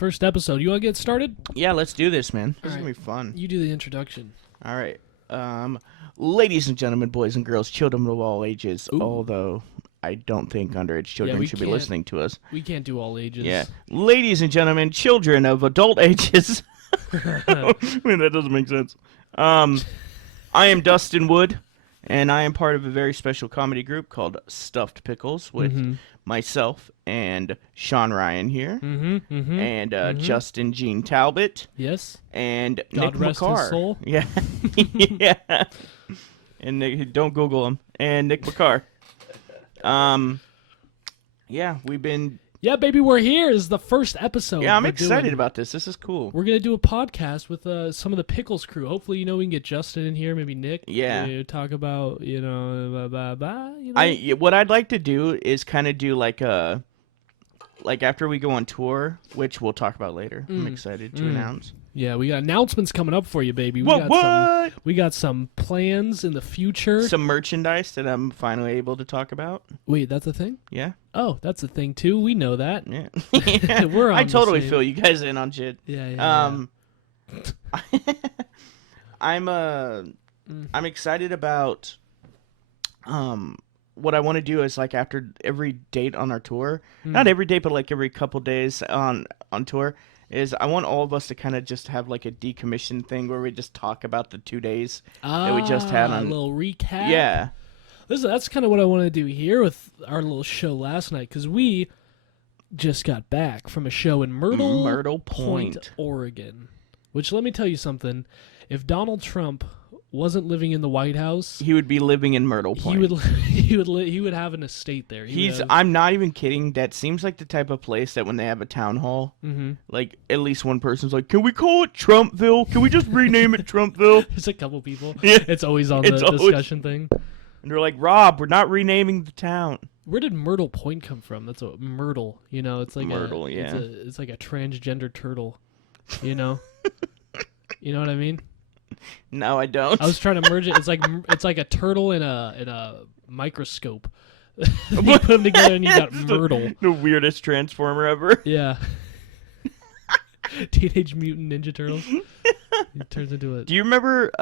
First episode. You want to get started? Yeah, let's do this, man. This is All going to be fun. You do the introduction. All right. Ladies and gentlemen, boys and girls, children of all ages, although I don't think underage children should be listening to us. We can't do all ages. Yeah. Ladies and gentlemen, children of adult ages. I mean, that doesn't make sense. I am Dustin Wood, and I am part of a very special comedy group called Stuffed Pickles with myself and Sean Ryan here, and Justin Gene Talbot. Yes. And God Nick rest McCarr. his soul. Yeah. Yeah. And Nick, don't Google him. And Nick McCarr. Yeah, we've been... Yeah, baby, we're here. This is the first episode. Yeah, I'm excited about this. This is cool. We're going to do a podcast with some of the Pickles crew. Hopefully, we can get Justin in here, maybe Nick. Yeah. Talk about, What I'd like to do is kind of do like a... Like after we go on tour, which we'll talk about later. I'm excited to announce. Yeah, we got announcements coming up for you, baby. What? We got some plans in the future. Some merchandise that I'm finally able to talk about. Wait, that's a thing? Yeah. Oh, that's a thing too. We know that. Yeah. We're on I totally the same. feel you guys in on shit. Yeah. I'm excited about what I want to do is like after every date on our tour, not every date, but like every couple days on tour, is I want all of us to kind of just have like a decommission thing where we just talk about the 2 days that we just had on. A little recap. Yeah. That's kind of what I want to do here with our little show last night, because we just got back from a show in Myrtle Point, Oregon. Which, let me tell you something, if Donald Trump wasn't living in the White House, he would be living in Myrtle Point. He would have an estate there. I'm not even kidding. That seems like the type of place that when they have a town hall, like at least one person's like, "Can we call it Trumpville? Can we just rename it Trumpville?" There's a couple people. Yeah. It's always on the discussion thing. And they're like, "Rob, we're not renaming the town." Where did Myrtle Point come from? That's a Myrtle. It's like Myrtle. It's like a transgender turtle. You know what I mean? No, I don't. I was trying to merge it. It's like a turtle in a microscope. You put them together and you got Myrtle. The weirdest transformer ever. Yeah. Teenage Mutant Ninja Turtles. It turns into a... Do you remember?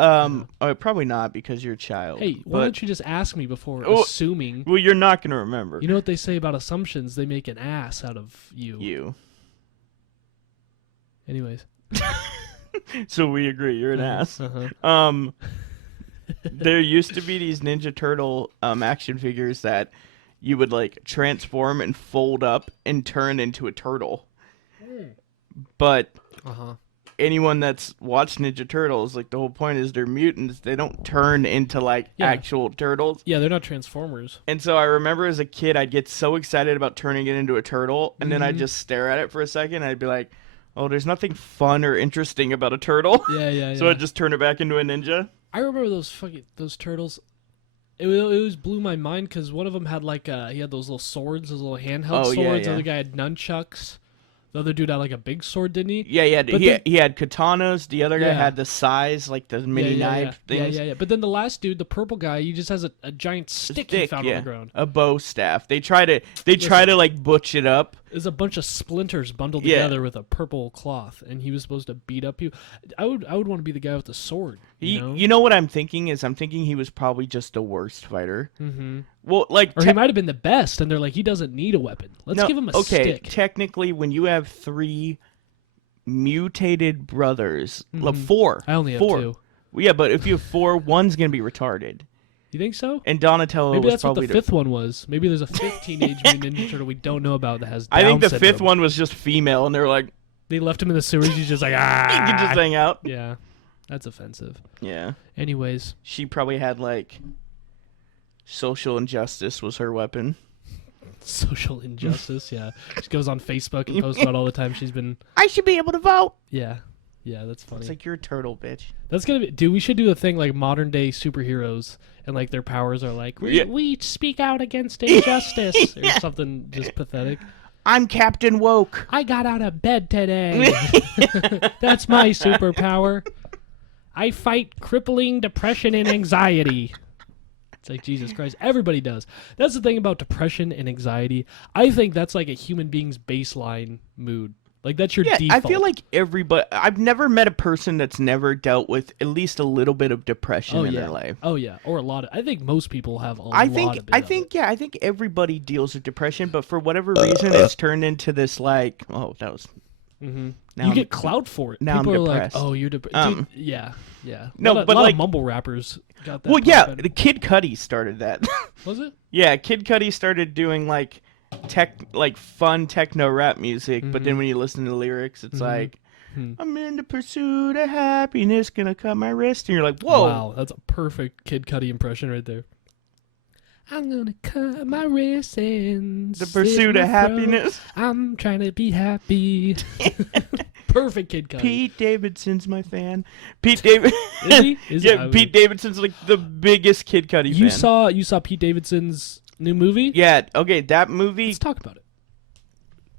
Probably not because you're a child. Hey, why don't you just ask me before assuming? Well, you're not gonna remember. You know what they say about assumptions? They make an ass out of you. Anyways. So we agree, you're an ass. There used to be these Ninja Turtle action figures that you would like transform and fold up and turn into a turtle. But anyone that's watched Ninja Turtles, like the whole point is they're mutants. They don't turn into like actual turtles. Yeah, they're not Transformers. And so I remember as a kid, I'd get so excited about turning it into a turtle, and then I'd just stare at it for a second, and I'd be like, "Oh, there's nothing fun or interesting about a turtle." Yeah. So I'd just turn it back into a ninja. I remember those turtles. It always blew my mind because one of them had he had those little swords, those little handheld swords. Yeah. The other guy had nunchucks. The other dude had like a big sword, didn't he? Yeah, he had katanas. The other guy had the size, like the mini knife things. Yeah. But then the last dude, the purple guy, he just has a giant stick he found on the ground. A bow staff. They try to like butch it up. There's a bunch of splinters bundled together with a purple cloth, and he was supposed to beat up you. I would want to be the guy with the sword. You know what I'm thinking is he was probably just the worst fighter. Mm-hmm. Well, or he might have been the best, and they're like, he doesn't need a weapon. Let's give him a stick. Okay, technically, when you have 3 mutated brothers, 4. I only have 2. Well, yeah, but if you have 4, one's gonna be retarded. You think so? And Donatello Maybe was that's probably what the 5th one was. Maybe there's a 5th Teenage Mutant Ninja Turtle we don't know about that has Down I think the syndrome. 5th one was just female, and they were like... They left him in the sewers, he's just like, ah! He could just hang out. Yeah, that's offensive. Yeah. Anyways. She probably had, like... Social injustice was her weapon. Social injustice, yeah. She goes on Facebook and posts about all the time she's been... I should be able to vote! Yeah, that's funny. It's like, you're a turtle, bitch. That's gonna be... Dude, we should do a thing like modern day superheroes, and like their powers are like, we speak out against injustice, or something just pathetic. I'm Captain Woke. I got out of bed today. That's my superpower. I fight crippling depression and anxiety. It's like, Jesus Christ, everybody does. That's the thing about depression and anxiety. I think that's like a human being's baseline mood. Like that's your yeah, default. I feel like everybody. I've never met a person that's never dealt with at least a little bit of depression in their life. Oh yeah, or a lot of. I think most people have a lot of it. I think everybody deals with depression, but for whatever reason, it's turned into this like. Oh, that was. Mm-hmm. You get clout for it. Now people I'm are depressed. like, "Oh, you're depressed." Yeah. No, but a lot like of mumble rappers got that. Well, yeah, poppin'. the Kid Cudi started that. Was it? Yeah, Kid Cudi started doing like fun techno rap music, but then when you listen to the lyrics, it's like, I'm in the pursuit of happiness, gonna cut my wrist, and you're like, whoa. Wow, that's a perfect Kid Cudi impression right there. I'm gonna cut my wrist and the pursuit of happiness. I'm trying to be happy. Perfect Kid Cudi. Pete Davidson's my fan. Pete David. Is he? Pete Davidson's like the biggest Kid Cudi fan. You saw Pete Davidson's new movie? Yeah. Okay, that movie. Let's talk about it.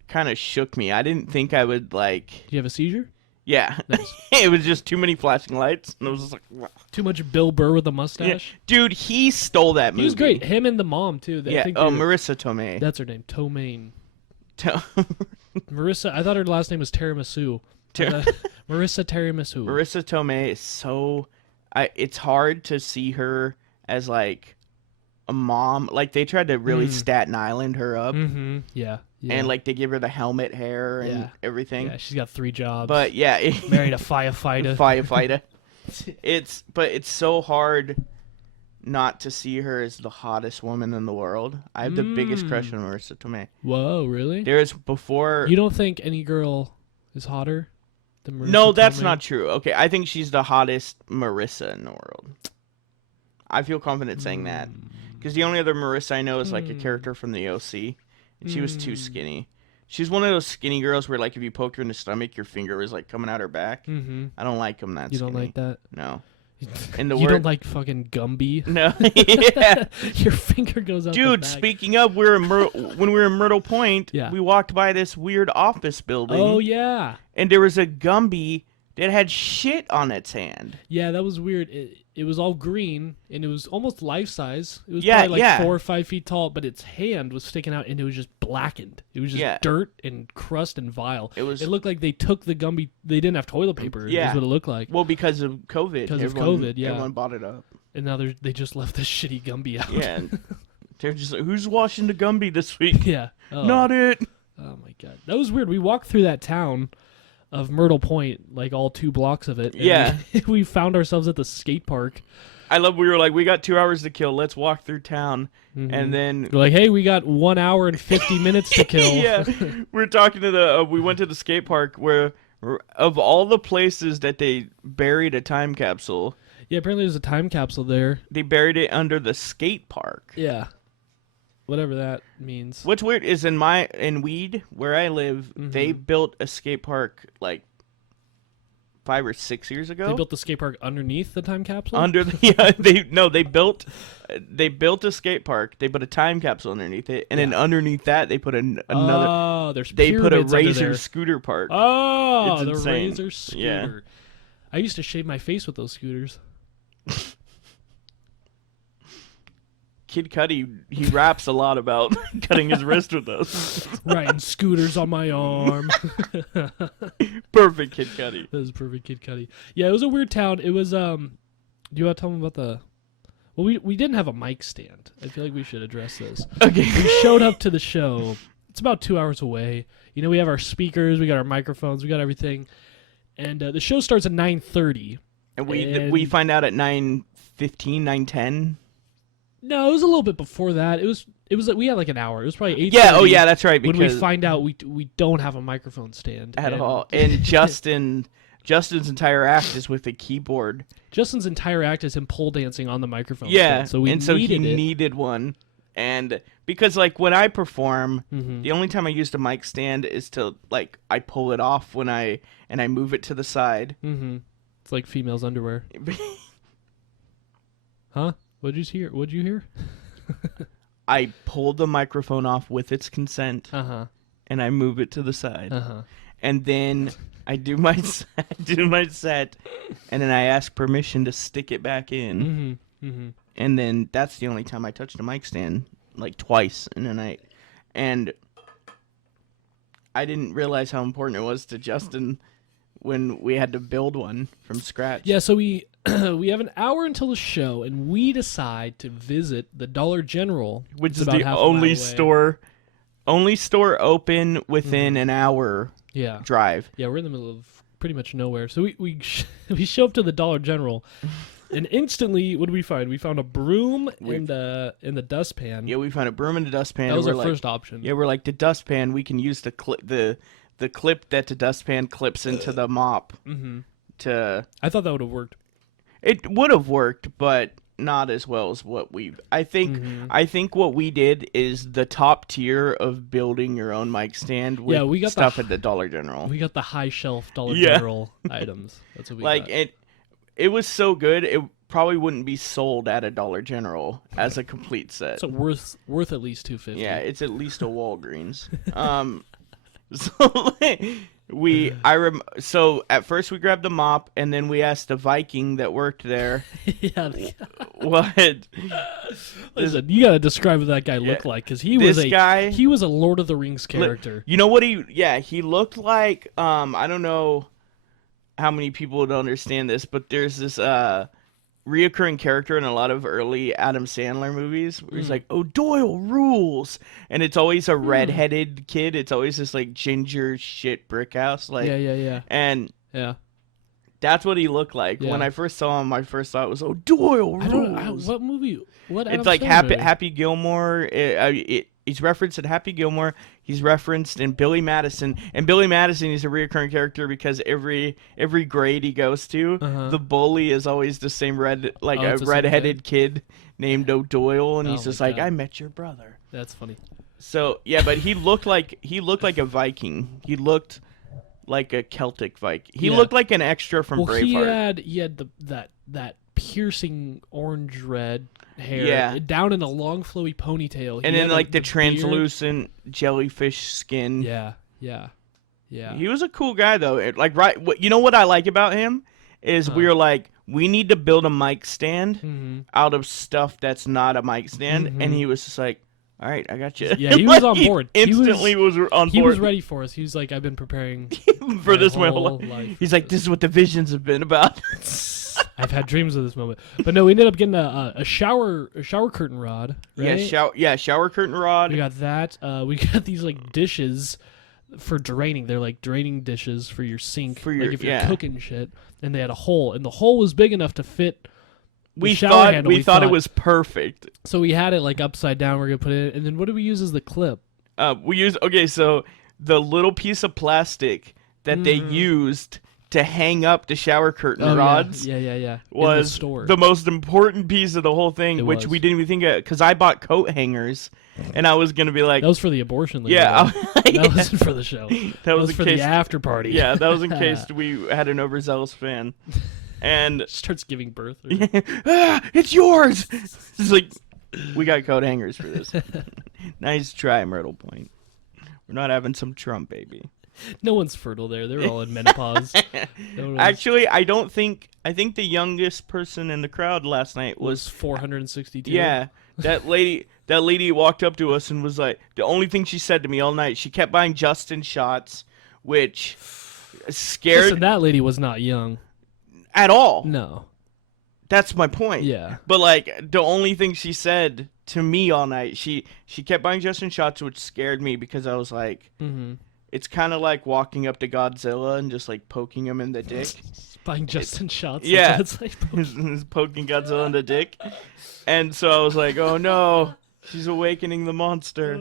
Kind of shook me. I didn't think I would like. Do you have a seizure? Yeah. Nice. It was just too many flashing lights, and I was just like, wow. Too much Bill Burr with a mustache. Yeah. Dude, he stole that movie. He was great. Him and the mom too. Yeah. Marissa Tomei. That's her name. Tomei. Marissa. I thought her last name was Tiramisu. Marissa Tiramisu. Marissa Tomei is so. It's hard to see her as like a mom. Like they tried to really Staten Island her up. Mm-hmm. Yeah. And like they give her the helmet hair and everything. Yeah, she's got 3 jobs. But yeah, married a firefighter. It's so hard not to see her as the hottest woman in the world. I have the biggest crush on Marissa Tomei. Whoa, really? There's before. You don't think any girl is hotter than Marissa? No, that's Tomei? not true. Okay, I think she's the hottest Marissa in the world. I feel confident saying that because the only other Marissa I know is like a character from the OC. She was too skinny. She's one of those skinny girls where, like, if you poke her in the stomach, your finger is like coming out her back. Mm-hmm. I don't like them that. You skinny. don't like that? No. You don't like fucking Gumby? No. Yeah. Your finger goes out. Dude, the back. speaking of, when we were in Myrtle Point, we walked by this weird office building. Oh yeah. And there was a Gumby that had shit on its hand. Yeah, that was weird. It was all green, and it was almost life-size. It was probably like 4 or 5 feet tall, but its hand was sticking out, and it was just blackened. It was just dirt and crust and vile. It looked like they took the Gumby. They didn't have toilet paper. Yeah. Is what it looked like. Well, because of COVID. Everyone bought it up. And now they just left this shitty Gumby out. Yeah. They're just like, who's washing the Gumby this week? Yeah. Oh. Not it. Oh, my God. That was weird. We walked through that town of Myrtle Point, like all 2 blocks of it. Yeah. We found ourselves at the skate park. We were like, we got 2 hours to kill. Let's walk through town. Mm-hmm. And then we're like, hey, we got 1 hour and 50 minutes to kill. Yeah. We're talking to we went to the skate park where, of all the places that they buried a time capsule. Yeah, apparently there's a time capsule there. They buried it under the skate park. Yeah. Whatever that means. What's weird is in Weed, where I live, they built a skate park like 5 or 6 years ago. They built the skate park underneath the time capsule? They built a skate park. They put a time capsule underneath it, and then underneath that they put another. Oh, they put a Razor scooter park. Oh, it's the insane. Razor scooter. Yeah. I used to shave my face with those scooters. Kid Cudi, he raps a lot about cutting his wrist with those. Riding scooters on my arm. Perfect Kid Cudi. That was perfect Kid Cudi. Yeah, it was a weird town. It was, do you want to tell them about the... Well, we didn't have a mic stand. I feel like we should address this. Okay. We showed up to the show. It's about 2 hours away. You know, we have our speakers, we got our microphones, we got everything. And the show starts at 9:30. And we find out at 9:15, 9:10. No, it was a little bit before that. It was like we had like an hour. It was probably 8:30. Yeah, yeah, that's right. Because when we find out we don't have a microphone stand at all. And Justin's entire act is with a keyboard. Justin's entire act is him pole dancing on the microphone stand. So he needed one. And because like when I perform, the only time I use the mic stand is to like I pull it off when I move it to the side. It's like females' underwear. Huh? What'd you hear? I pulled the microphone off with its consent, and I move it to the side, and then I do my set, and then I ask permission to stick it back in, and then that's the only time I touch the mic stand, like twice in a night, and I didn't realize how important it was to Justin when we had to build one from scratch. Yeah, so we we have an hour until the show, and we decide to visit the Dollar General, which it's is about the half a mile only away. store open within an hour Yeah. drive. Yeah, we're in the middle of pretty much nowhere. So we show up to the Dollar General, and instantly, what do we find? We found a broom in the dustpan. Yeah, we found a broom and a dustpan. That was and our we're first option. Yeah, we're like, the dustpan, we can use the clip that the dustpan clips into the mop. Mm-hmm. I thought that would have worked. It would have worked, but not as well as what I think what we did is the top tier of building your own mic stand with we got stuff at the Dollar General. We got the high shelf Dollar General items. That's what we got. It was so good. It probably wouldn't be sold at a Dollar General as a complete set. So worth at least $250. Yeah, it's at least a Walgreens. So at first we grabbed the mop, and then we asked the Viking that worked there. Yeah. What? Listen, you gotta describe what that guy looked like, because he was a Lord of the Rings character. You know what he looked like. I don't know how many people would understand this, but there's this reoccurring character in a lot of early Adam Sandler movies where he's like, "Oh, Doyle rules," and it's always a redheaded kid. It's always this like ginger shit brick house. Like, yeah. And yeah, that's what he looked like. Yeah. When I first saw him, my first thought was, "Oh, Doyle rules." I don't know what movie. What Adam it's like Sandler? Happy Gilmore. He's referenced in Happy Gilmore. He's referenced in Billy Madison. And Billy Madison is a recurring character because every grade he goes to, the bully is always the same redheaded kid named O'Doyle, and he's just like, "I met your brother." That's funny. So yeah, but he looked like a Viking. He looked like a Celtic Viking. He looked like an extra from Braveheart. He had that piercing orange red hair down in a long flowy ponytail, and then like the translucent jellyfish skin. Yeah. He was a cool guy though. You know what I like about him is we were like, we need to build a mic stand out of stuff that's not a mic stand, and he was just like, "All right, I got you." Yeah, he was on board. Instantly was on board. He was ready for us. He was like, "I've been preparing for this my whole whole life." He's like, "This is what the visions have been about." I've had dreams of this moment, but no, we ended up getting a shower curtain rod. Right? Shower curtain rod. We got that. We got these like dishes for draining. They're like draining dishes for your sink, if you're cooking shit. And they had a hole, and the hole was big enough to fit. We thought it was perfect. So we had it like upside down. We're gonna put it in, and then what do we use as the clip? So the little piece of plastic that they used to hang up the shower curtain rods was the most important piece of the whole thing, which we didn't even think of, because I bought coat hangers, and I was going to be like... That was for the abortion league. Yeah. That wasn't for the show. That was for the after party. Yeah, that was in case we had an overzealous fan. And... Starts giving birth. It's yours! It's like, we got coat hangers for this. Nice try, Myrtle Point. We're not having some Trump, baby. No one's fertile there. They're all in menopause. Actually, I think the youngest person in the crowd last night was 462. Yeah, that lady walked up to us and was like, the only thing she said to me all night, she kept buying Justin shots, which scared... Listen, that lady was not young. At all. No. That's my point. Yeah. But like, the only thing she said to me all night, she kept buying Justin shots, which scared me because I was like... It's kind of like walking up to Godzilla and just like poking him in the dick. Buying Justin shots. Yeah. It's like poking Godzilla in the dick. And so I was like, oh no, she's awakening the monster.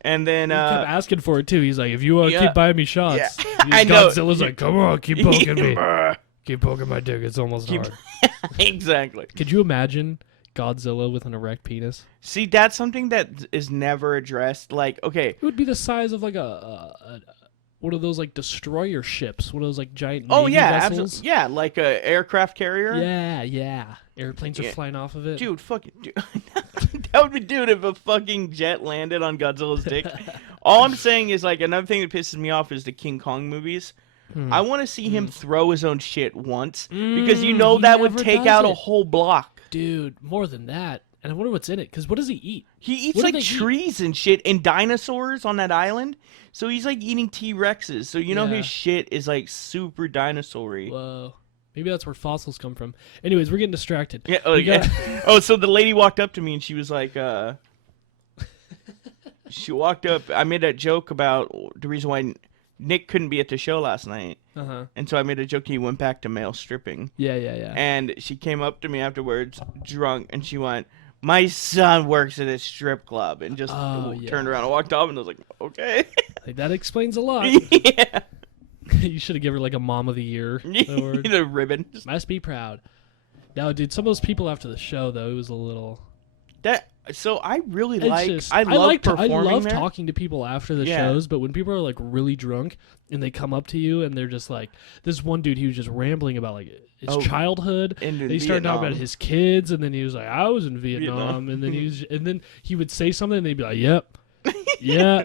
And then... he kept asking for it too. He's like, if you want to keep buying me shots. Yeah. I know. Godzilla's like, come on, keep poking me. Keep poking my dick. It's almost hard. Exactly. Could you imagine Godzilla with an erect penis? See, that's something that is never addressed. Like, okay, it would be the size of like a one of those like destroyer ships, one of those like giant Navy vessels. Absolutely. Yeah, like a aircraft carrier. Yeah. Airplanes are flying off of it. Dude, that would be, dude, if a fucking jet landed on Godzilla's dick. All I'm saying is, like, another thing that pisses me off is the King Kong movies. I want to see him throw his own shit once, because that would take out a whole block. Dude, more than that, And I wonder what's in it, because what does he eat? He eats like trees and shit and dinosaurs on that island. So he's like eating T-Rexes. So you know his shit is like super dinosaur-y. Whoa. Maybe that's where fossils come from. Anyways, we're getting distracted. Yeah. Oh, so the lady walked up to me and she was like, she walked up. I made a joke about the reason why Nick couldn't be at the show last night. And so I made a joke and he went back to male stripping. Yeah. And she came up to me afterwards, drunk, and she went, "My son works at a strip club," and just turned around and walked off, and I was like, okay. Like, that explains a lot. Yeah. You should have given her like a Mom of the Year award. The ribbon. Must be proud. No, dude, some of those people after the show, though, it was a little... So I really I love performing there. talking to people after the shows, but when people are like really drunk and they come up to you and they're just like, this one dude, he was just rambling about like his childhood. And he started talking about his kids, and then he was like, I was in Vietnam. And then he would say something and they'd be like, yep. Yeah.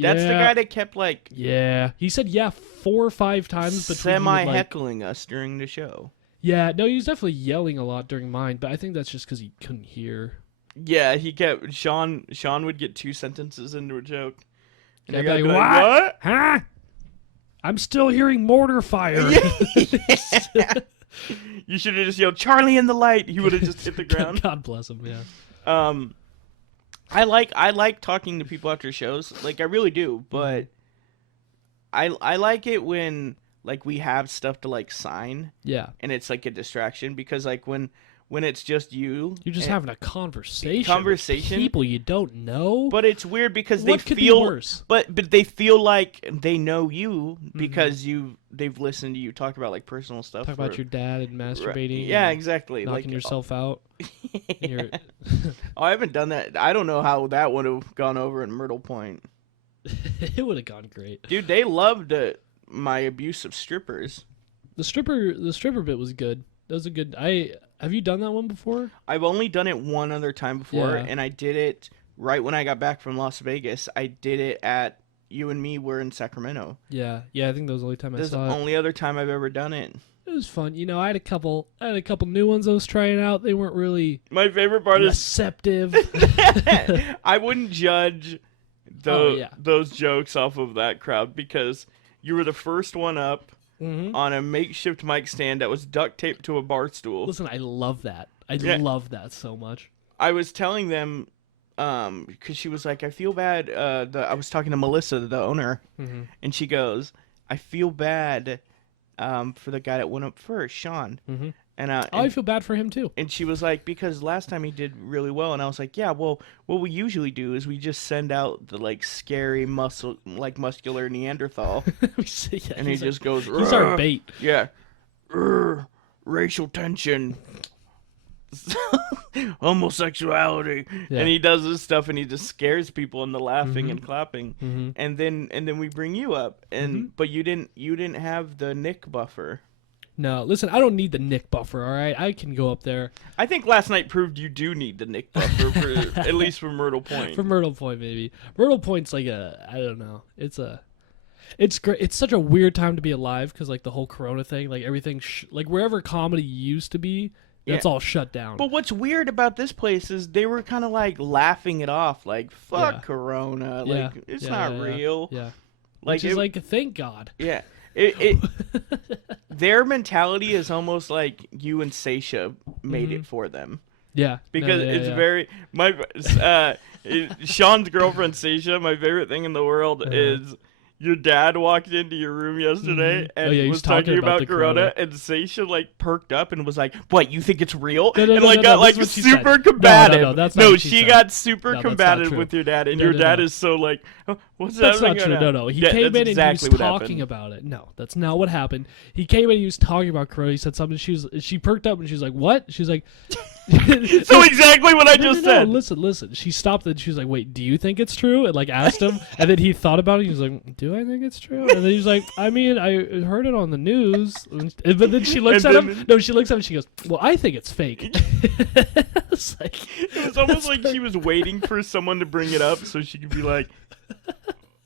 That's the guy that kept like... Yeah. He said 4 or 5 times. Semi-heckling us during the show. Yeah. No, he was definitely yelling a lot during mine, but I think that's just because he couldn't hear. Yeah, he kept... Sean would get 2 sentences into a joke. And I'd be like, what? Huh? I'm still hearing mortar fire. Yeah. You should have just yelled, "Charlie in the light." He would have just hit the ground. God bless him, yeah. I like talking to people after shows. Like, I really do, but I like it when like we have stuff to like sign. Yeah. And it's like a distraction, because like when it's just you're just having a conversation with people you don't know. But it's weird because what could be worse? But they feel like they know you because they've listened to you talk about like personal stuff. Talk about your dad and masturbating. Yeah, exactly. Knocking yourself out. I haven't done that. I don't know how that would have gone over in Myrtle Point. It would have gone great. Dude, they loved my abuse of strippers. The stripper bit was good. That was a good... Have you done that one before? I've only done it one other time before, and I did it right when I got back from Las Vegas. I did it at... You and me were in Sacramento. Yeah, I think that was the only time I saw it. This is the only other time I've ever done it. It was fun. You know, I had a couple new ones I was trying out. They weren't really... My favorite part receptive. I wouldn't judge those jokes off of that crowd, because you were the first one up. On a makeshift mic stand that was duct taped to a bar stool. Listen, I love that. I love that so much. I was telling them, because she was like, I feel bad. I was talking to Melissa, the owner, and she goes, I feel bad for the guy that went up first, Sean. And I feel bad for him too. And she was like, because last time he did really well. And I was like, yeah, well, what we usually do is we just send out the like scary muscular Neanderthal. And he just goes, he's our bait. Yeah. Racial tension. Homosexuality. Yeah. And he does this stuff and he just scares people into laughing and clapping. And then we bring you up. And but you didn't have the Nick buffer. No, listen, I don't need the Nick buffer, all right? I can go up there. I think last night proved you do need the Nick buffer, at least for Myrtle Point. For Myrtle Point, maybe. Myrtle Point's like I don't know. It's great. It's such a weird time to be alive, because like the whole Corona thing, like everything, like wherever comedy used to be, that's all shut down. But what's weird about this place is they were kind of like laughing it off, like, fuck Corona. Like, it's not real. Yeah. Like, which is thank God. Yeah. Their mentality is almost like you and Seisha made it for them. Yeah, because it's very Sean's girlfriend Seisha. My favorite thing in the world is your dad walked into your room yesterday and was talking about Corona, and Seisha like perked up and was like, "What? You think it's real?" Got like super combative. She got super combative with your dad, and your dad is so like, oh, "What's that?" That's not true. No. He came in and he was talking about it. No, that's not what happened. He came in and he was talking about Corona. He said something. She perked up and she was like, "What?" She's like. So exactly what I just said. Listen. She stopped and she was like, "Wait, do you think it's true?" And like asked him, and then he thought about it. He was like, "Do I think it's true?" And then he was like, "I mean, I heard it on the news." But then she looks at him. No, she looks at him. And she goes, "Well, I think it's fake." It was almost like she was waiting for someone to bring it up so she could be like,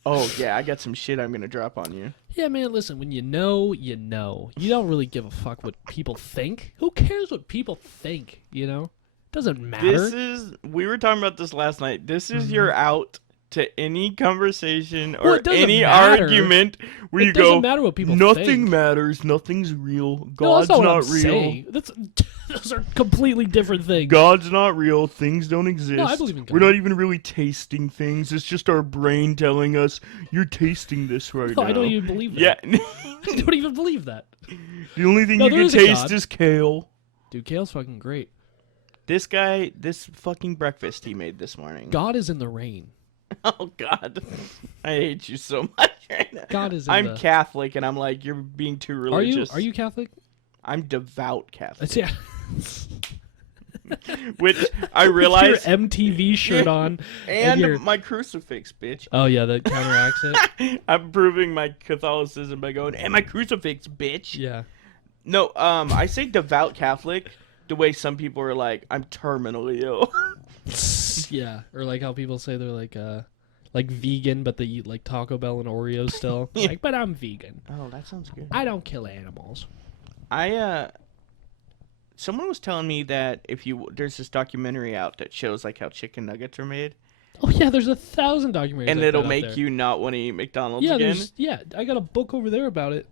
"Oh yeah, I got some shit I'm gonna drop on you." Yeah, man, listen, when you know, you know. You don't really give a fuck what people think. Who cares what people think, you know? Doesn't matter. We were talking about this last night. This is your out to any conversation Well, or it doesn't any matter. argument where It you doesn't go, matter what people nothing think. matters, nothing's real, No, that's God's not what not I'm real. saying. Those are completely different things. God's not real, things don't exist. No, I believe in God. We're not even really tasting things. It's just our brain telling us, you're tasting this right No, now. I don't even believe that. Yeah. I don't even believe that. The only thing No, you there can is a taste God. is kale. Dude, kale's fucking great. This fucking breakfast he made this morning. God is in the rain. Oh, God. I hate you so much right now. God is in I'm the... Catholic, and I'm like, you're being too religious. Are you Catholic? I'm devout Catholic. Yeah. Which I With realize... your MTV shirt on. and your... my crucifix, bitch. Oh, yeah, that counteracts it. I'm proving my Catholicism by going, and my crucifix, bitch. Yeah. No, I say devout Catholic the way some people are like, I'm terminally ill. Yeah, or like how people say they're like vegan, but they eat like Taco Bell and Oreos still. Like, but I'm vegan. Oh, that sounds good. I don't kill animals. Someone was telling me that there's this documentary out that shows like how chicken nuggets are made. Oh yeah, there's 1,000 documentaries. And like it'll that out make there. you not want to eat McDonald's again. I got a book over there about it.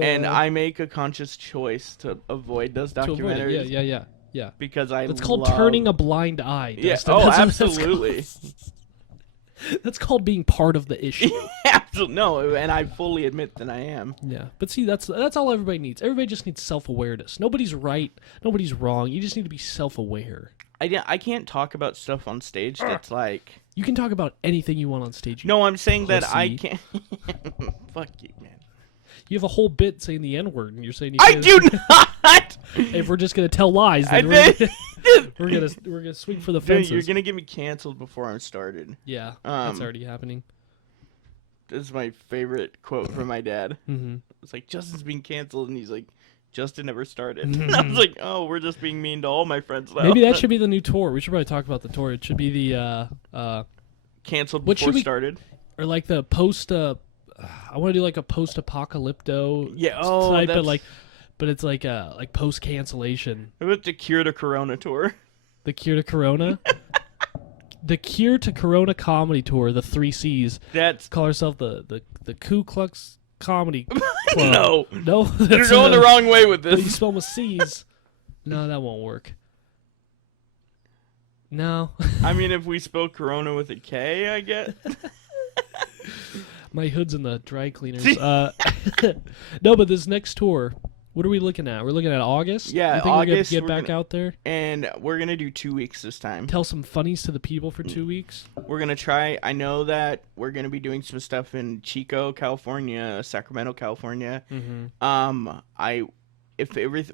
And I make a conscious choice to avoid those to avoid it. documentaries. Yeah. Because It's called turning a blind eye. Yeah. Dustin. Oh, That's what it's absolutely. That's called being part of the issue. Absolutely. No, and I fully admit that I am. Yeah, but see, that's all everybody needs. Everybody just needs self-awareness. Nobody's right. Nobody's wrong. You just need to be self-aware. I can't talk about stuff on stage that's like... You can talk about anything you want on stage. No, I'm saying that I pussy. can't... Fuck you, man. You have a whole bit saying the N-word, and you're saying you I can't. do not! If we're just gonna tell lies, then we're gonna swing for the Dude, fences. you're gonna get me canceled before I'm started. Yeah, that's already happening. This is my favorite quote from my dad. Mm-hmm. It's like, Justin's being canceled, and he's like, Justin never started. And I was like, oh, we're just being mean to all my friends now. Maybe that should be the new tour. We should probably talk about the tour. It should be the canceled what before should we- started. or like the post. I want to do like a post-apocalypto. Yeah, type, that's... but it's like post-cancellation. How about the Cure to Corona tour? The Cure to Corona. The Cure to Corona comedy tour. The 3 C's. That's... Call ourselves the Ku Klux Comedy Club. No. That's You're going the wrong way with You this. spell with C's. No, that won't work. No. I mean, if we spell Corona with a K, I guess. My hood's in the dry cleaners. No, but this next tour, what are we looking at? We're looking at August? Yeah, you think August, we're we're going to get back out there? And we're going to do 2 weeks this time. Tell some funnies to the people for 2 weeks? We're going to try. I know that we're going to be doing some stuff in Chico, California, Sacramento, California. Mm-hmm.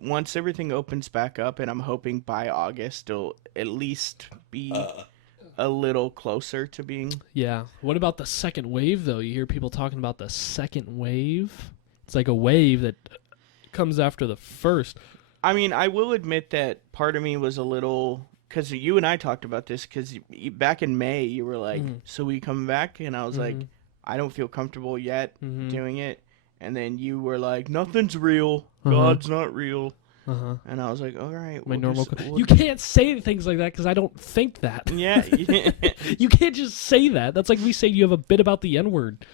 Once everything opens back up, and I'm hoping by August it'll at least be a little closer to being. Yeah. What about the second wave, though? You hear people talking about the second wave? It's like a wave that comes after the first. I mean, I will admit that part of me was a little... Because you and I talked about this, because back in May, you were like, so we coming back? And I was like, I don't feel comfortable yet doing it. And then you were like, nothing's real. God's not real. And I was like, all right. You can't say things like that because I don't think that. Yeah. You can't just say that. That's like me saying you have a bit about the N-word.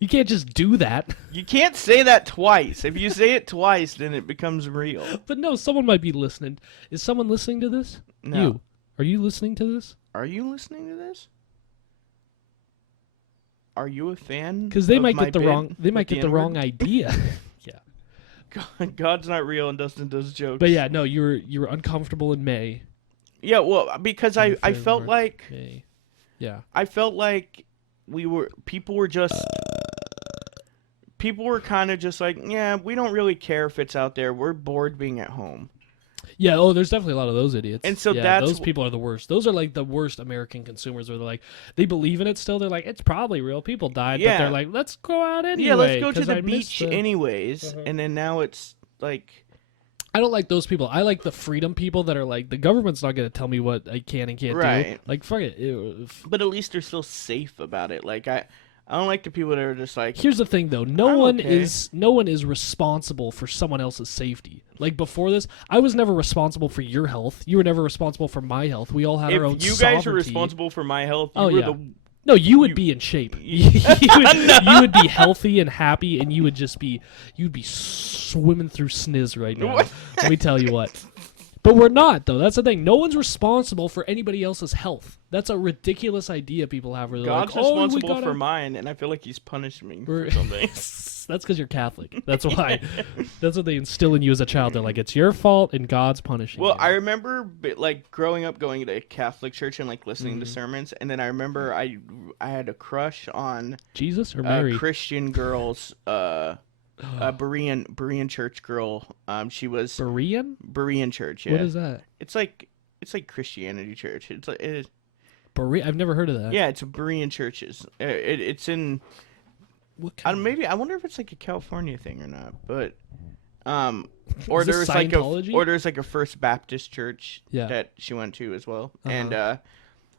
You can't just do that. You can't say that twice. If you say it twice, then it becomes real. But no, someone might be listening. Is someone listening to this? No. You. Are you listening to this? Are you listening to this? Are you a fan? Because they of might my get the bit wrong. They might with get the N-word? wrong idea. Yeah. God's not real, and Dustin does jokes. But yeah, no, you were uncomfortable in May. Yeah, well, because I felt like May. Yeah. I felt like people were kind of just like, yeah, we don't really care if it's out there. We're bored being at home. Yeah, oh, there's definitely a lot of those idiots. And so those people are the worst. Those are like the worst American consumers where they're like, they believe in it still. They're like, it's probably real. People died, but they're like, let's go out anyway. Yeah, let's go to the beach anyways. And then now it's like... I don't like those people. I like the freedom people that are like, the government's not going to tell me what I can and can't do. Like, fuck it. But at least they're still safe about it. Like, I don't like the people that are just like. Here's the thing, though. No one is responsible for someone else's safety. Like before this, I was never responsible for your health. You were never responsible for my health. We all had our own If you sovereignty. guys were responsible for my health, No, you would be in shape. you would be healthy and happy, and you'd be swimming through sniz right now. Let me tell you what. But we're not, though. That's the thing. No one's responsible for anybody else's health. That's a ridiculous idea people have. Where they're God's like, responsible for mine, and I feel like he's punishing me for something. That's because you're Catholic. That's why. That's what they instill in you as a child. They're like, it's your fault, and God's punishing you. Well, I remember like growing up going to a Catholic church and like listening to sermons, and then I remember I had a crush on Jesus or Mary? Christian girls. A Berean church girl. She was Berean church. Yeah. What is that? It's like Christianity church. It's like I've never heard of that. Yeah, it's Berean churches. It's in. What kind I wonder if it's like a California thing or not, but or Is this there's like Scientology? a First Baptist church that she went to as well, and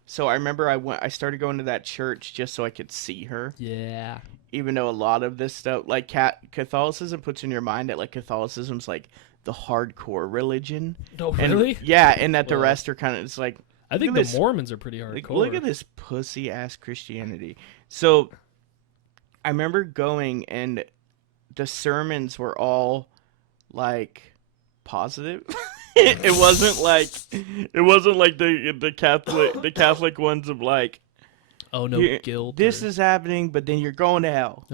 so I remember I started going to that church just so I could see her. Yeah. Even though a lot of this stuff, like Catholicism, puts in your mind that like Catholicism's like the hardcore religion. Oh, really? And that the rest are kind of, it's like. I think the Mormons are pretty hardcore. Like, look at this pussy ass Christianity. So, I remember going and the sermons were all like positive. It wasn't like the Catholic ones of like. Oh, no guilt. This is happening, but then you're going to hell.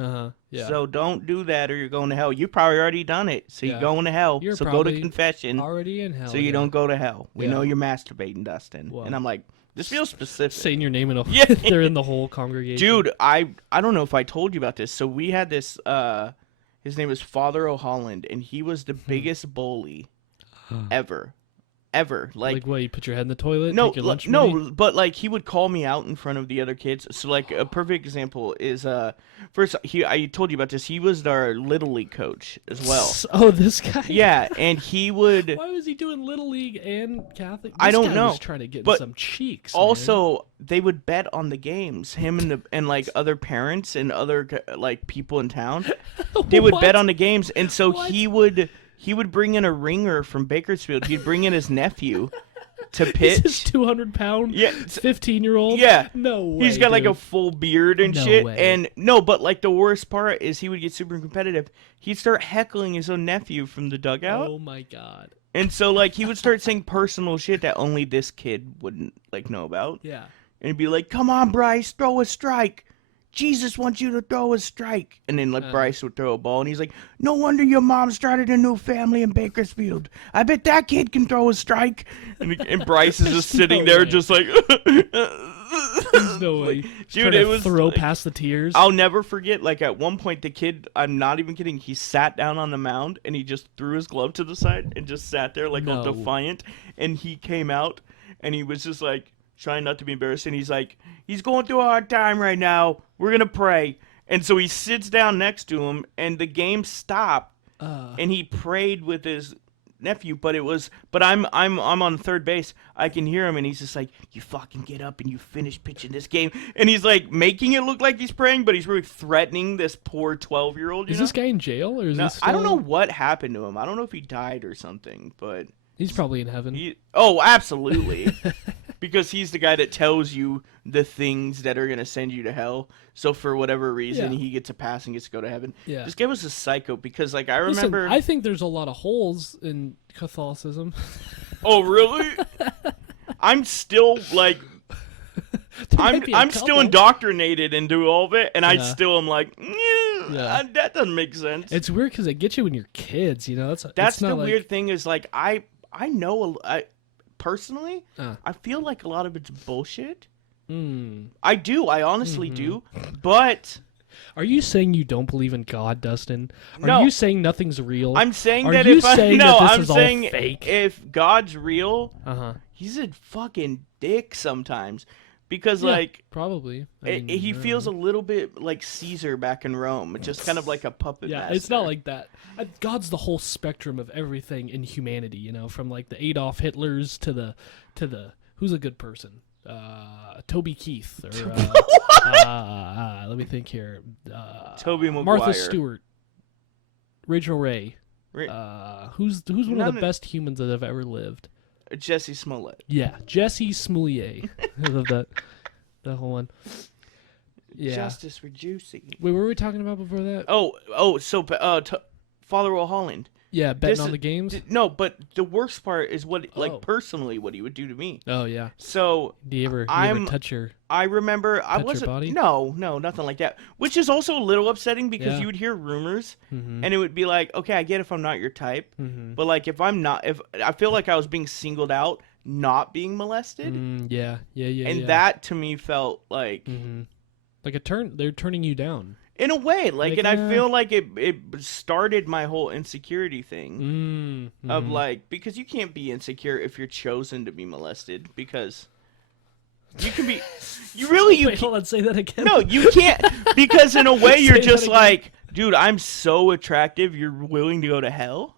Yeah. So don't do that or you're going to hell. You probably already done it. So you're going to hell. You're so go to confession. Already in hell. So you don't go to hell. We know you're masturbating, Dustin. Well, and I'm like, this feels specific. Saying your name in they're in the whole congregation. Dude, I don't know if I told you about this. So we had this, his name was Father O'Holland, and he was the biggest bully ever. Like what, you put your head in the toilet? No, take your lunch money? But like he would call me out in front of the other kids. So like a perfect example is first I told you about this. He was our little league coach as well. Oh, this guy. Yeah, and he would. Why was he doing little league and Catholic? I don't know. Was trying to get but some cheeks. Also, they would bet on the games. Him and like other parents and other like people in town. They would bet on the games, and so he would. He would bring in a ringer from Bakersfield. He'd bring in his nephew to pitch. This 200-pound 15-year-old? Yeah. No way, He's got like dude. a full beard and No shit. way. And no, but like the worst part is he would get super competitive. He'd start heckling his own nephew from the dugout. Oh my god. And so like he would start saying personal shit that only this kid wouldn't like know about. Yeah. And he'd be like, "Come on, Bryce, throw a strike. Jesus wants you to throw a strike." And then like Bryce would throw a ball and he's like, "No wonder your mom started a new family in Bakersfield. I bet that kid can throw a strike." And Bryce is just sitting there just like There's no way. Dude, it was throw like, past the tears. I'll never forget, like at one point the kid, I'm not even kidding, he sat down on the mound and he just threw his glove to the side and just sat there like all defiant. And he came out and he was just like trying not to be embarrassed, and he's like, "He's going through a hard time right now. We're gonna pray." And so he sits down next to him, and the game stopped, and he prayed with his nephew. But I'm on third base. I can hear him, and he's just like, "You fucking get up and you finish pitching this game." And he's like making it look like he's praying, but he's really threatening this poor 12-year-old. Is this guy in jail, or is this? I don't know what happened to him. I don't know if he died or something, but he's probably in heaven. Oh, absolutely. Because he's the guy that tells you the things that are going to send you to hell. So for whatever reason, he gets a pass and gets to go to heaven. Yeah. This guy was a psycho because, like, I remember... Listen, I think there's a lot of holes in Catholicism. Oh, really? I'm still, like... I'm still indoctrinated into all of it, and I still am like, that doesn't make sense. It's weird because it gets you when you're kids, you know? That's the weird thing is, like, I know... Personally, I feel like a lot of it's bullshit. I do. I honestly do. But... Are you saying you don't believe in God, Dustin? No. Are you saying nothing's real? I'm saying that if I'm saying if God's real, he's a fucking dick sometimes. Because, like... Probably. He feels a little bit like Caesar back in Rome. Just kind of like a puppet master. It's not like that. God's the whole spectrum of everything in humanity, you know, from like the Adolf Hitlers to the who's a good person? Toby Keith, or let me think here. Toby Maguire. Martha Stewart, Rachel Ray. Who's one of the best humans that have ever lived? Jesse Smollett. Yeah, Jesse Smollett. I love that whole one. Yeah. Justice for Juicy. Wait, what were we talking about before that? So Father O'Holland. Yeah, betting on the games? No, but the worst part is personally what he would do to me. Oh, yeah. So, do you ever touch your I remember I wasn't your body? No, nothing like that. Which is also a little upsetting because you would hear rumors and it would be like, okay, I get if I'm not your type, but like if I feel like I was being singled out not being molested. Yeah. And that to me felt like like they're turning you down. In a way, and I feel like it started my whole insecurity thing of because you can't be insecure if you're chosen to be molested because you can be, Wait, hold on, say that again. No, you can't because in a way you're just like, dude, I'm so attractive, you're willing to go to hell?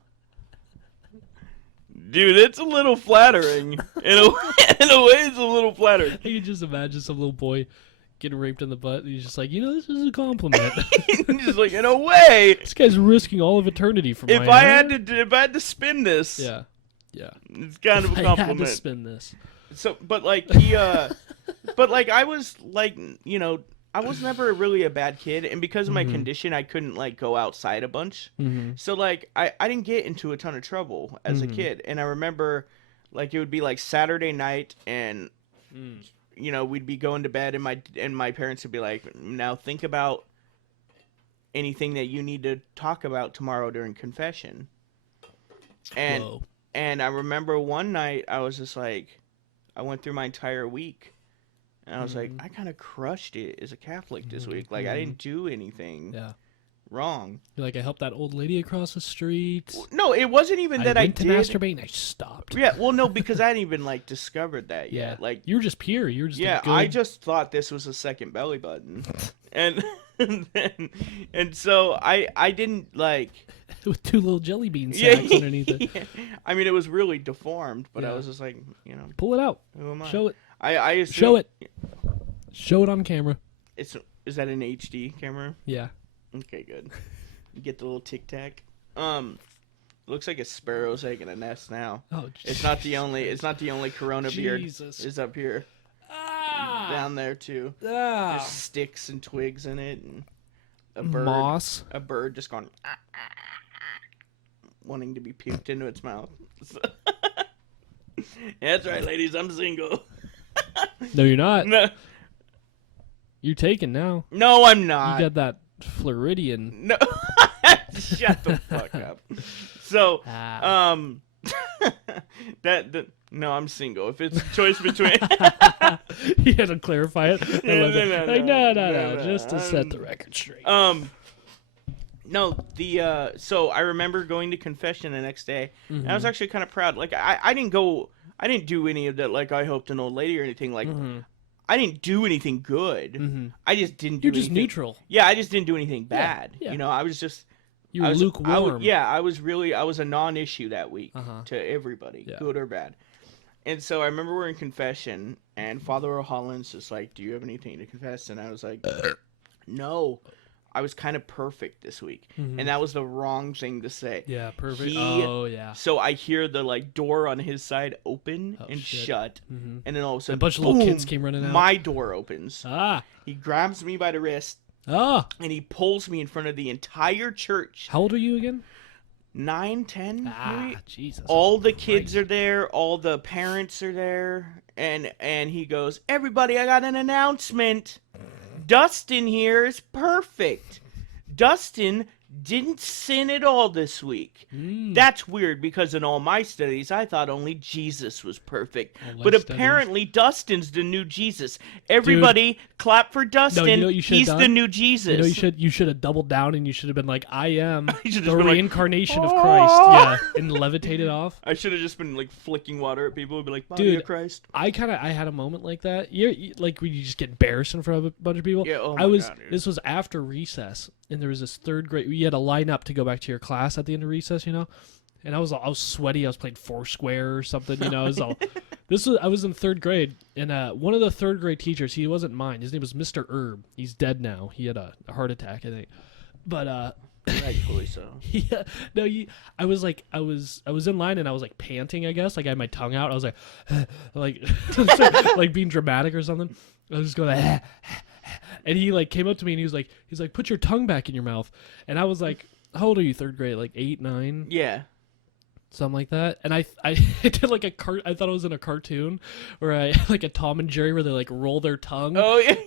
Dude, it's a little flattering. In a way, it's a little flattering. I can just imagine some little boy getting raped in the butt, and he's just like, this is a compliment. Just like, in a way, this guy's risking all of eternity for if I had to spin this, yeah, it's kind of a compliment. I had to spin this. So, but like he, but like I was like, I was never really a bad kid, and because of my condition, I couldn't like go outside a bunch. So like I didn't get into a ton of trouble as a kid, and I remember like it would be like Saturday night and. We'd be going to bed and my parents would be like, now think about anything that you need to talk about tomorrow during confession. And I remember one night I was just like, I went through my entire week and I was like, I kind of crushed it as a Catholic this week. Like I didn't do anything wrong. You're like, I helped that old lady across the street. No, it wasn't even that I went to did. masturbate and I stopped. Yeah, well, no, because I hadn't even like discovered that yet. Yeah. Like you were just pure. You were just I just thought this was a second belly button, and so I didn't like with two little jelly bean sacks underneath it. Yeah. I mean, it was really deformed, but I was just like, pull it out. Who am I? Show it. I assume, show it. Show it on camera. Is that an HD camera? Yeah. Okay, good. You get the little tic tac. Looks like a sparrow's egg in a nest now. Oh, it's not the only Corona beard is up here. Down there too. There's sticks and twigs in it, and a bird. Moss. A bird just going, wanting to be puked into its mouth. Yeah, that's right, ladies. I'm single. No, you're not. No. You're taken now. No, I'm not. You got that Floridian. No. Shut the fuck up. So, no, I'm single. If it's a choice between, you had to clarify it. No, just to set the record straight. No, so I remember going to confession the next day, and I was actually kind of proud. Like, I didn't do any of that. Like, I helped an old lady or anything. Like, I didn't do anything good. I just didn't do. You're just neutral. Yeah, I just didn't do anything bad. Yeah. I was just. You were lukewarm. I was a non-issue that week to everybody, good or bad. And so I remember we're in confession, and Father O'Holland's just like, "Do you have anything to confess?" And I was like, "No, I was kind of perfect this week," and that was the wrong thing to say. Yeah, perfect. So I hear the door on his side open and shut, and then all of a sudden, a bunch of little kids came running out. My door opens. He grabs me by the wrist. And he pulls me in front of the entire church. How old are you again? 9, 10, maybe? Jesus. All the kids are there. All the parents are there. And he goes, "Everybody, I got an announcement. Dustin here is perfect. Dustin didn't sin at all this week." That's weird because in all my studies, I thought only Jesus was perfect. But apparently, Dustin's the new Jesus. Everybody clap for Dustin. No, he's the new Jesus. You should have doubled down and you should have been like, "I am the been reincarnation of Christ." Yeah, and levitated off. I should have just been like flicking water at people and be like, "Body of Christ." I had a moment like that. Like when you just get embarrassed in front of a bunch of people. Yeah, oh my God, dude. This was after recess. And there was this third grade. You had to line up to go back to your class at the end of recess, And I was sweaty. I was playing Foursquare or something, I was all I was in 3rd grade, and one of the 3rd grade teachers, he wasn't mine. His name was Mr. Herb. He's dead now. He had a heart attack, I think. But rightfully so. Yeah, no, I was in line and I was like panting, I guess. Like I had my tongue out. I was like, like, like being dramatic or something. I was just going, and he like came up to me and he's like, put your tongue back in your mouth. And I was like, how old are you? 3rd grade, like 8, 9? Yeah. Something like that. And I did like I thought it was in a cartoon where like a Tom and Jerry where they like roll their tongue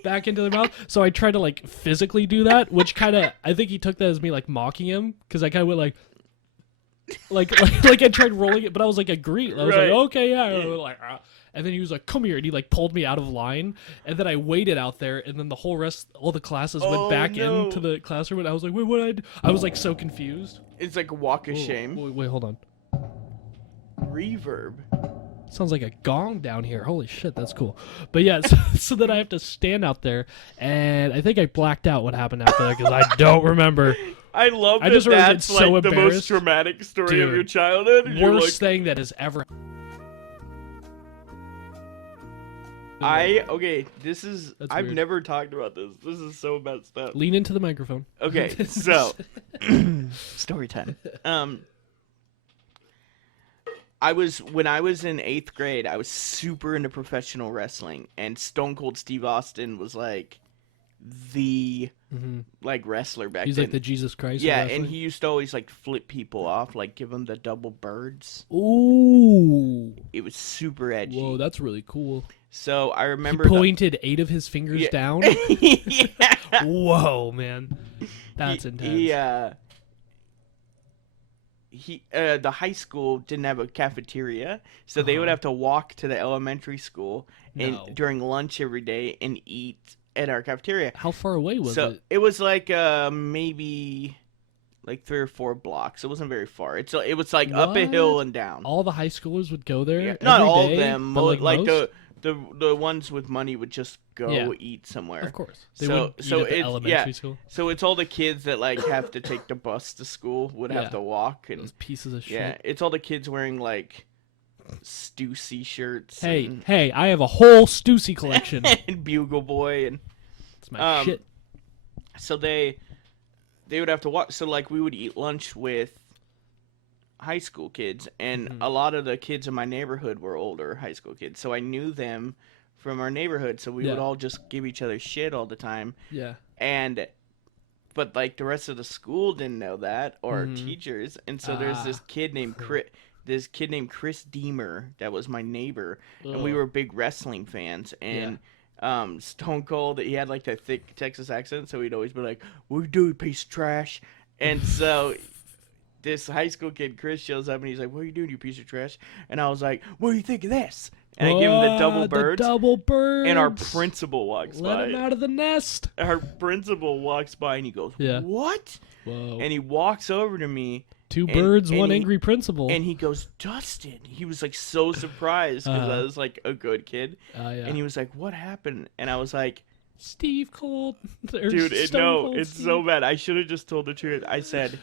back into their mouth. So I tried to like physically do that, which kind of, I think he took that as me like mocking him, because I kind of went like I tried rolling it, but I was like agreed. I was like, okay, yeah. Like, and then he was like, come here, and he like pulled me out of line, and then I waited out there, and then all the classes went back into the classroom, and I was like, wait, what? I was like so confused. It's like a walk of shame. Wait, hold on. Reverb. Sounds like a gong down here. Holy shit, that's cool. But yeah, so then I have to stand out there, and I think I blacked out what happened after that because I don't remember. I love that. That's so like the most dramatic story of your childhood. Worst thing that has ever. This is. I've never talked about this. This is so messed up. Lean into the microphone. Okay, so story time. When I was in 8th grade, I was super into professional wrestling, and Stone Cold Steve Austin was like the like wrestler back then. He's like the Jesus Christ. Yeah, and he used to always like flip people off, like give them the double birds. Ooh. It was super edgy. Whoa, that's really cool. So I remember he pointed 8 of his fingers down. Yeah. Whoa, man, that's intense. The high school didn't have a cafeteria, so they would have to walk to the elementary school and during lunch every day and eat at our cafeteria. How far away was it? So it was like maybe like 3 or 4 blocks. It wasn't very far. It was like up a hill and down. All the high schoolers would go there. Yeah. Not every all day, of them. but like most? The ones with money would just go eat somewhere. Of course. They wouldn't eat at the elementary school. So it's all the kids that like have to take the bus to school would have to walk. And those pieces of shit. Yeah, it's all the kids wearing like Stussy shirts. Hey, I have a whole Stussy collection. And Bugle Boy and it's my shit. So they would have to walk. So like we would eat lunch with high school kids, and a lot of the kids in my neighborhood were older high school kids, so I knew them from our neighborhood, so we would all just give each other shit all the time. But like the rest of the school didn't know that, or teachers, and so there's this kid named Chris Deemer that was my neighbor. And we were big wrestling fans, and Stone Cold, he had like that thick Texas accent, so he'd always be like, "What you doing, piece of trash?" And so this high school kid, Chris, shows up and he's like, "What are you doing, you piece of trash?" And I was like, "What do you think of this?" And I give him the double birds. The double birds. And our principal walks by. Let him out of the nest. Our principal walks by and he goes, "What?" Whoa. And he walks over to me. 2 birds, one angry principal. And he goes, "Dustin." He was like so surprised because I was like a good kid. And he was like, "What happened?" And I was like, Steve Cold. Dude, it's so bad. I should have just told the truth. I said,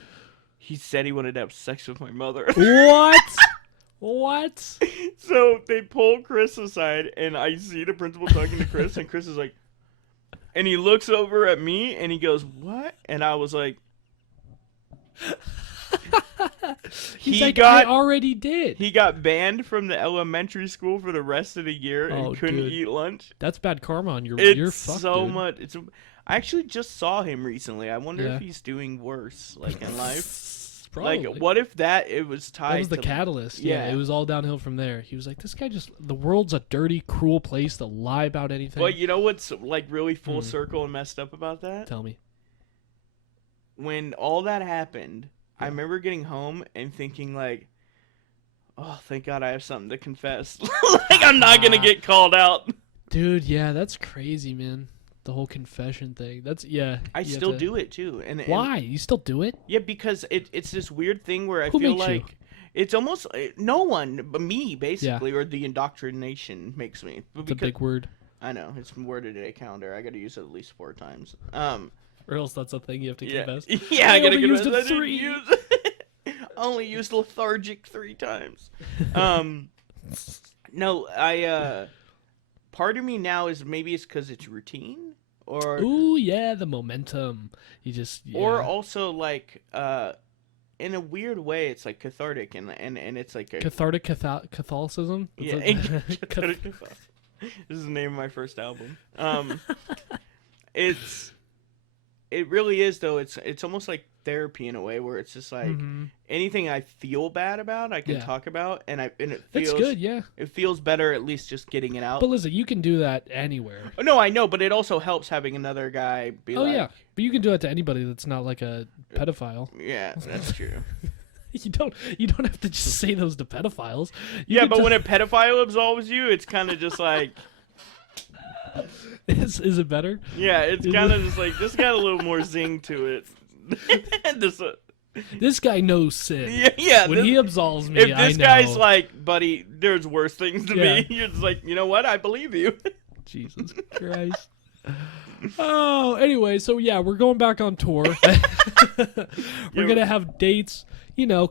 he said he wanted to have sex with my mother. What? What? So they pull Chris aside, and I see the principal talking to Chris, and Chris is like, and he looks over at me, and he goes, "What?" And I was like, He's like, I already did. He got banned from the elementary school for the rest of the year and couldn't eat lunch. That's bad karma on your. You're fucked, so dude. much. I actually just saw him recently. I wonder if he's doing worse, like in life. Probably. Like, what if it was tied? That was the catalyst. Yeah, it was all downhill from there. He was like, "This guy the world's a dirty, cruel place to lie about anything." Well, you know what's like really full circle and messed up about that? Tell me. When all that happened, I remember getting home and thinking like, "Oh, thank God I have something to confess." Like I'm not gonna get called out. Dude, yeah, that's crazy, man. The whole confession thing. That's I still do it too. And why? You still do it? Yeah, because it's this weird thing where I feel like it's almost no one but me basically, or the indoctrination makes me. It's a big word. I know, it's word of the day calendar. I got to use it at least 4 times. Or else that's a thing you have to confess. Yeah, I got to confess. I didn't use it. Only used lethargic 3 times. No, part of me now is maybe it's because it's routine, or Ooh, yeah, the momentum. You just or also like in a weird way, it's like cathartic and it's like a cathartic Catholicism. yeah. Cathartic Catholicism. This is the name of my first album. It really is though. It's almost like therapy in a way where it's just like anything I feel bad about, I can talk about, and it feels that's good. Yeah, it feels better at least just getting it out. but listen, you can do that anywhere. No, I know, but it also helps having another guy be like, yeah, but you can do that to anybody that's not like a pedophile. yeah, that's true. You don't have to just say those to pedophiles. But when a pedophile absolves you, it's kind of just like. Is it better? Yeah, it's kind of just like this got a little more zing to it. This guy knows sin. Yeah. When he absolves me, if I this know. guy's like, buddy, there's worse things to me. You're just like, you know what? I believe you. Jesus Christ. Oh, anyway, so yeah, we're going back on tour. We're gonna have dates,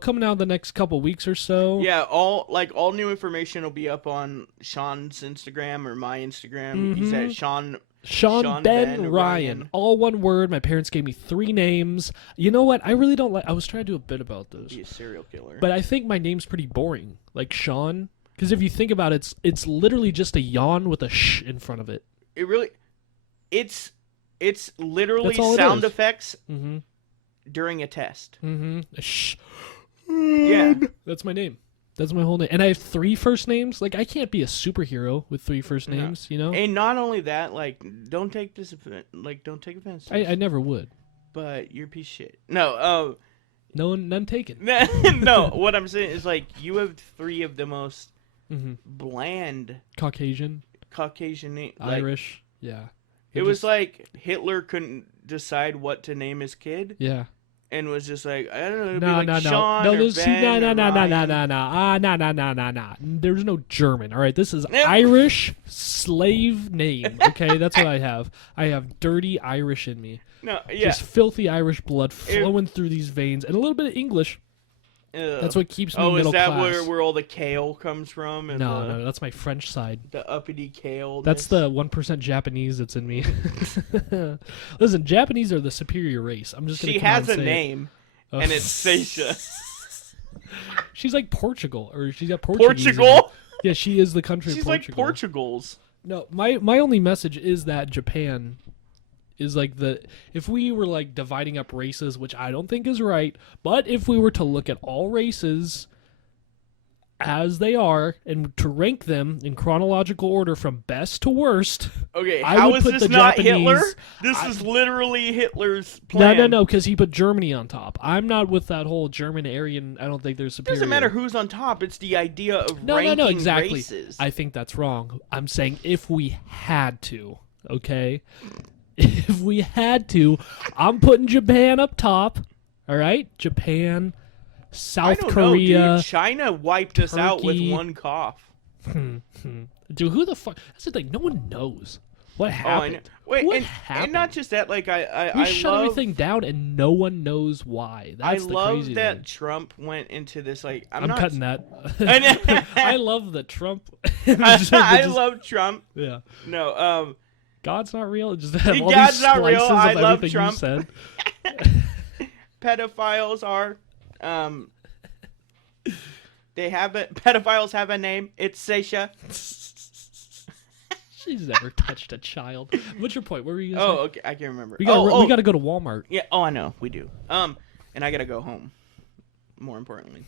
coming out the next couple weeks or so. Yeah, all new information will be up on Sean's Instagram or my Instagram. He's at Sean Ben Ryan. All one word. My parents gave me 3 names. You know what? I really don't like. I was trying to do a bit about this. Be a serial killer. But I think my name's pretty boring. Like Sean, because if you think about it, it's literally just a yawn with a sh in front of it. It really, it's literally That's all it sound is. effects during a test. A sh. Yeah, That's my name. That's my whole name. And I have 3 first names. Like, I can't be a superhero with 3 first names, And not only that, like, don't take offense. To this, I never would. but you're a piece of shit. No, None taken. no. What I'm saying is, like, you have 3 of the most bland Caucasian. names. Irish. Yeah. It was like Hitler couldn't decide what to name his kid. Yeah. And was just like, I don't know, it'd No. be like Sean or Ben No. There's no German. All right, this is Irish slave name. Okay, that's what I have. I have dirty Irish in me. No, yeah. Just filthy Irish blood flowing through these veins, and a little bit of English. That's what keeps me middle class. Oh, is that where all the kale comes from? And no, that's my French side. The uppity kale. That's the 1% Japanese that's in me. Listen, Japanese are the superior race. I'm just gonna. She has a name, and it's Seisha. She's like Portugal, or she's got Portuguese. Portugal? Yeah, she is the country She's of Portugal. like Portugal's. No, my only message is that Japan is like if we were like dividing up races, which I don't think is right, but if we were to look at all races as they are and to rank them in chronological order from best to worst. Okay, I how would is put this the not Japanese, Hitler? This is literally Hitler's plan. No, because he put Germany on top. I'm not with that whole German Aryan. I don't think they're superior. It doesn't matter who's on top. It's the idea of ranking No, exactly. races. I think that's wrong. I'm saying if we had to, okay? If we had to, I'm putting Japan up top. All right? Japan, South Korea. Know, dude. China wiped us out with one cough. Dude, who the fuck? That's the thing. No one knows what happened. Wait, what and, happened? And not just that. Like we shut everything down, and no one knows why. That's the love crazy that thing. Trump went into this. Like, I'm not cutting that. I love that Trump. I love Trump. Yeah. No. God's not real. Just have all God's these not real. slices I of love everything Trump. you said. Pedophiles are. Pedophiles have a name. It's Seisha. She's never touched a child. What's your point? Where were you gonna say? Okay. I can't remember. We gotta go to Walmart. Yeah. Oh, I know. We do. And I gotta go home. More importantly.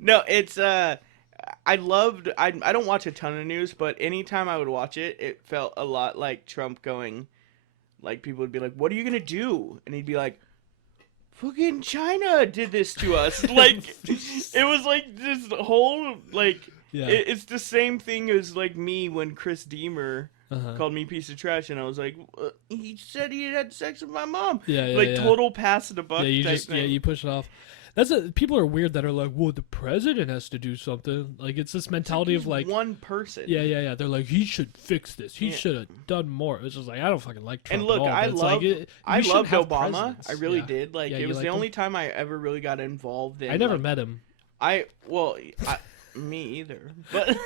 No, it's I don't watch a ton of news, but anytime I would watch it, it felt a lot like Trump going, like, people would be like, "What are you gonna do?" And he'd be like, "Fucking China did this to us." Like, it was like this whole, like, it's the same thing as, like, me when Chris Deemer called me piece of trash, and I was like, he said he had sex with my mom. Total pass the buck type thing. You push it off. People are weird that are like, well, the president has to do something. Like, it's this mentality of like one person. Yeah. They're like, he should fix this. He should have done more. It's just like, I don't fucking like Trump. And look, at all. I loved Obama. Presidents. I really did. Like, it was the him? only time I ever really got involved in. I never met him. Me either. But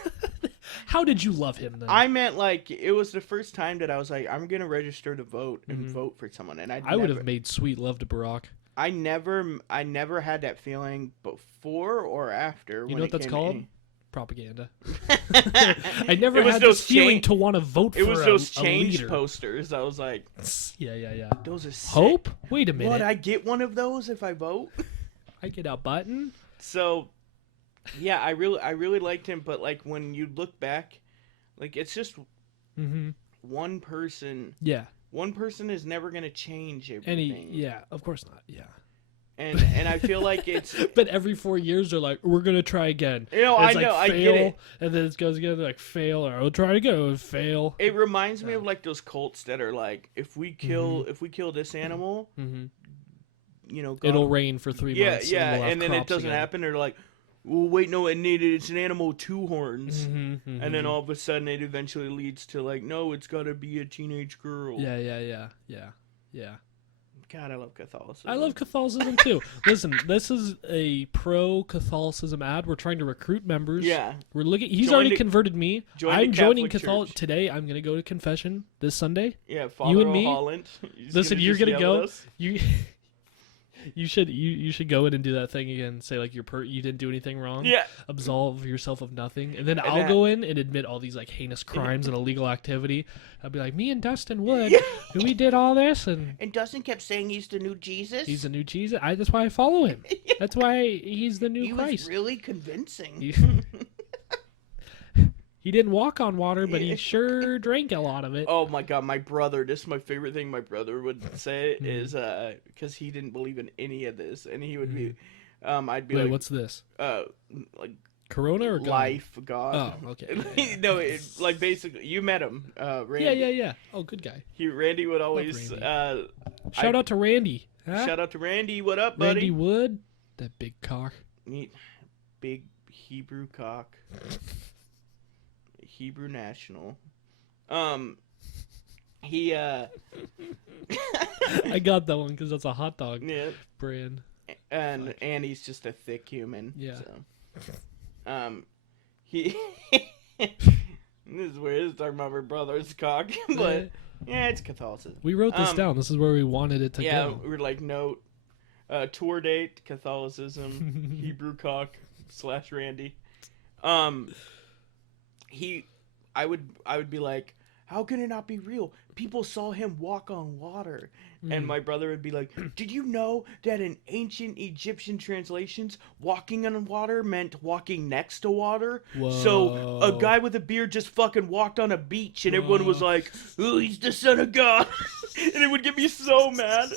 how did you love him then? I meant like it was the first time that I was like, I'm gonna register to vote and vote for someone, and I would have made sweet love to Barack. I never had that feeling before or after. You know what that's called? Propaganda. I I never had this feeling to want to vote for a leader. It was those change posters. I was like, yeah. Those are sick. Hope? Wait a minute. What, I get one of those if I vote? I get a button? So, yeah, I really liked him, but like when you look back, like it's just one person. Yeah. One person is never gonna change everything. Yeah, of course not. Yeah. And I feel like it's. But every 4 years they're like, we're gonna try again. You know, I know, I get it. And then it goes again, they're like fail, or we'll try again, fail. It reminds me of like those cults that are like, if we kill this animal, you know, God, it'll rain for 3 months. Yeah, and then it doesn't happen. They're like, well, wait, no, it's an animal with 2 horns, and then all of a sudden it eventually leads to like, no, it's got to be a teenage girl. Yeah. God, I love Catholicism. I love Catholicism too. Listen, this is a pro-Catholicism ad. We're trying to recruit members. Yeah. We're looking. He's already converted me. I'm joining Catholic today. I'm gonna go to confession this Sunday. Yeah, Father you and me. Holland. Listen, you're gonna go. You should go in and do that thing again. Say like you didn't do anything wrong. Yeah. Absolve yourself of nothing, and then I'll go in and admit all these like heinous crimes and illegal activity. I'll be like, me and Dustin Wood, we did all this, and Dustin kept saying he's the new Jesus. He's the new Jesus. That's why I follow him. That's why he's the new Christ. He was really convincing. He didn't walk on water, but he sure drank a lot of it. Oh my God, my brother! This is my favorite thing my brother would say is because he didn't believe in any of this, and he would be, I'd be Wait, like, what's this? Like Corona or God? Life, God. Oh, okay. No, like basically, you met him, Randy. Yeah. Oh, good guy. Randy would always. Shout out to Randy. Huh? Shout out to Randy. What up, buddy? Randy Wood, that big cock. Big Hebrew cock. Hebrew national. He I got that one because that's a hot dog brand. And he's just a thick human. Yeah. So. He. This is weird. This is talking about my brother's cock, but yeah, it's Catholicism. We wrote this down. This is where we wanted it to go. Yeah, we were like, note, tour date, Catholicism, Hebrew cock / Randy. I would be like, how can it not be real? People saw him walk on water. And my brother would be like, did you know that in ancient Egyptian translations, walking on water meant walking next to water? Whoa. So a guy with a beard just fucking walked on a beach and everyone was like, oh, he's the son of God. And it would get me so mad.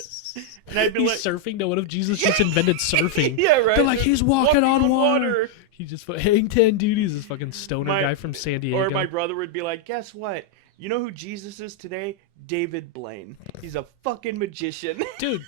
And I'd be he's surfing? No, what if Jesus just invented surfing? Yeah, right. They're like, he's walking on water. He just hang 10 duties, this fucking stoner guy from San Diego. Or my brother would be like, guess what? You know who Jesus is today? David Blaine. He's a fucking magician. Dude,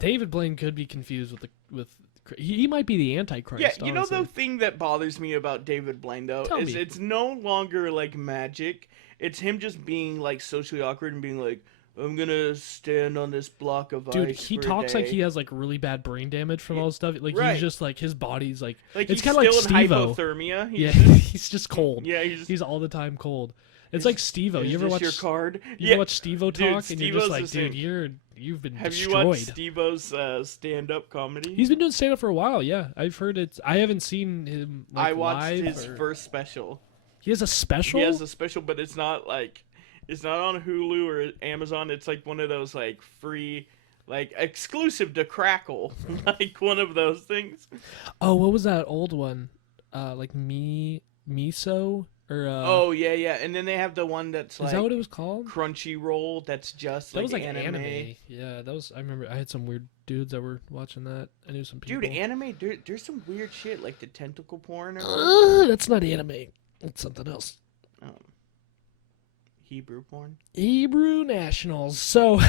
David Blaine could be confused with he might be the Antichrist. Yeah, you know the thing that bothers me about David Blaine though Tell is me. It's no longer like magic. It's him just being like socially awkward and being like, I'm gonna stand on this block of ice. Dude, he talks like he has like really bad brain damage from all this stuff. Like he's just like his body's like it's kind of like Steve-O. Hypothermia. He's just cold. Yeah, he's all the time cold. It's like Steve-O. You ever watch your card? You ever watch Steve-O talk? Dude, and you're just like, dude, you've been Have destroyed. you watched Steve-O's stand-up comedy? He's been doing stand-up for a while. Yeah, I've heard it. I haven't seen him. Like, I watched live his first special. He has a special. He has a special, but it's not like. It's not on Hulu or Amazon. It's like one of those like free, like exclusive to Crackle, like one of those things. Oh, what was that old one? Like Miso or. Oh yeah, and then they have the one that's like. Is that what it was called? Crunchyroll. That's just that like was like anime. Yeah, that was. I remember I had some weird dudes that were watching that. I knew some people. Dude, anime. There's some weird shit like the tentacle porn. That's not anime. That's something else. Hebrew porn. Hebrew nationals. So,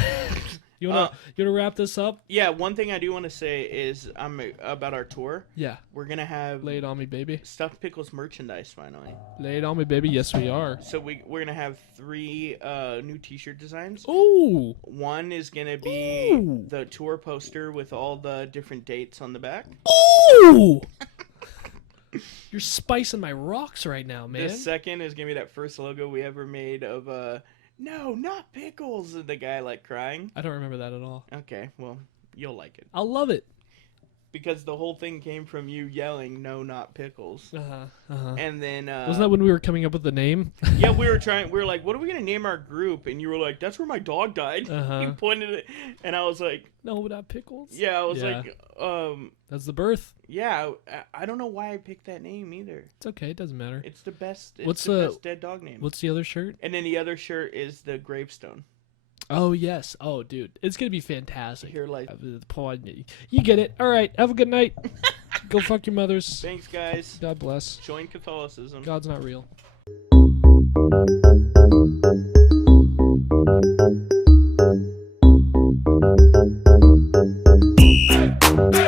you wanna wrap this up? Yeah. One thing I do want to say is about our tour. Yeah. We're gonna have Lay it on me, baby. Stuffed Pickles merchandise finally. Lay it on me, baby. Yes, we are. So we're gonna have 3 new T-shirt designs. Ooh. One is gonna be the tour poster with all the different dates on the back. Ooh. You're spicing my rocks right now, man. The second is gonna be that first logo we ever made of no, not pickles. And the guy like crying. I don't remember that at all. Okay, well, you'll like it. I'll love it. Because the whole thing came from you yelling, "No, not pickles." And then wasn't that when we were coming up with the name? Yeah, we were like, "What are we gonna name our group?" And you were like, "That's where my dog died." You pointed it, and I was like, "No, not pickles." Yeah, I was like, "That's the birth." Yeah, I don't know why I picked that name either. It's okay, it doesn't matter. It's the best. What's the best dead dog name? What's the other shirt? And then the other shirt is the gravestone. Oh, yes. Oh, dude. It's going to be fantastic. Here, like... You get it. All right. Have a good night. Go fuck your mothers. Thanks, guys. God bless. Join Catholicism. God's not real. Hey!